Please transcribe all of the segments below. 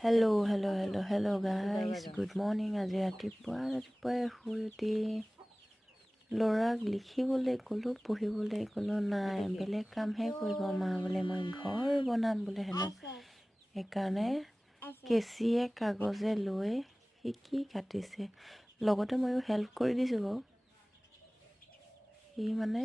hello hello hello hello guys good morning आज रातिपुৱাই শুই উঠি ল'ৰাক লিখিবলৈ ক'লো পঢ়িবলৈ ক'লো নাই বেলেগ কামহে কৰিব মা বোলে মই ঘৰ বনাম বোলে হেনো সেইকাৰণে কেঁচিয়ে কাগজে লৈ শিকি কাটিছে লগতে ময়ো হেল্প কৰি দিছোঁ বাৰু সি মানে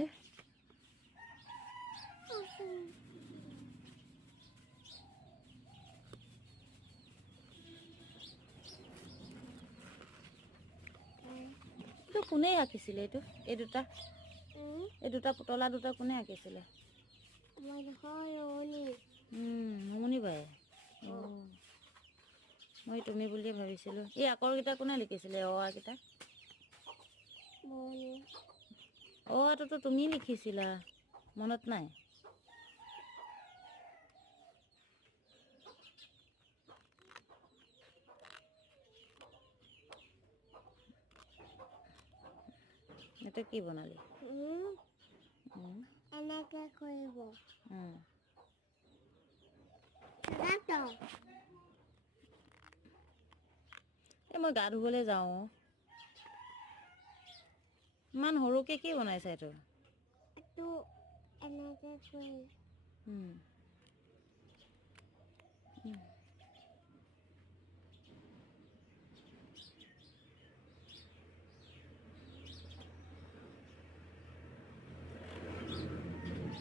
এইটো কোনে আঁকিছিলে এইটো এই দুটা পুতলা দুটা কোনে আঁকিছিলে মুমনি বাই মই তুমি বুলিয়ে ভাবিছিলোঁ এই আখৰকেইটা কোনে লিখিছিলে কেইটা এইটোতো তুমি লিখিছিলা মনত নাই এটা কি বনালি এনেকে কৰিব মই গা ধুবলৈ যাওঁ ইমান সৰুকে কি বনাইছা এইটো এইটো এনেকে কৰি